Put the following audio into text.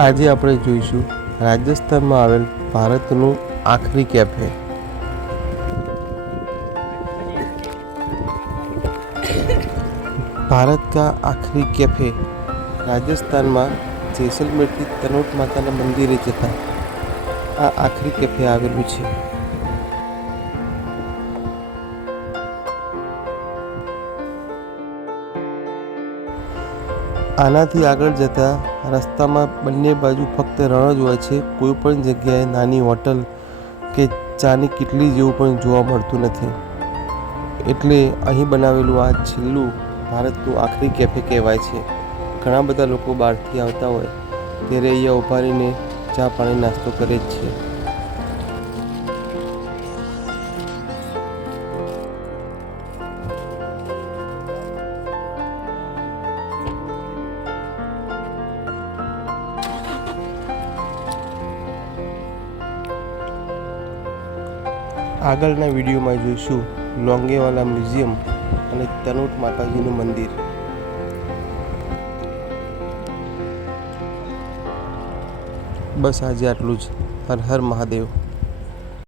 આજે આપણે જોઈશું રાજસ્થાનમાં આવેલ ભારતનું આખરી કેફે। ભારત કા આખરી કેફે રાજસ્થાનમાં જેસલમેરથી તનોટ માતાના મંદિરે જતા આ આખરી કેફે આવેલું છે। આનાથી આગળ જતા રસ્તામાં બંને બાજુ ફક્ત રણ જ હોય છે। કોઈ પણ જગ્યાએ નાની હોટલ કે ચાની કિટલી જેવું પણ જોવા મળતું નથી। એટલે અહીં બનાવેલું આ છેલ્લું ભારતનું આખરી કેફે કહેવાય છે। ઘણા બધા લોકો બહારથી આવતા હોય ત્યારે અહીંયા ઊભા રહીને ચા પાણી નાસ્તો કરે જ છે। આગળના વિડીયોમાં જોઈશું લોંગેવાલા મ્યુઝિયમ અને તનોટ માતાજીનું મંદિર। બસ આજે આટલું જ। હર હર મહાદેવ।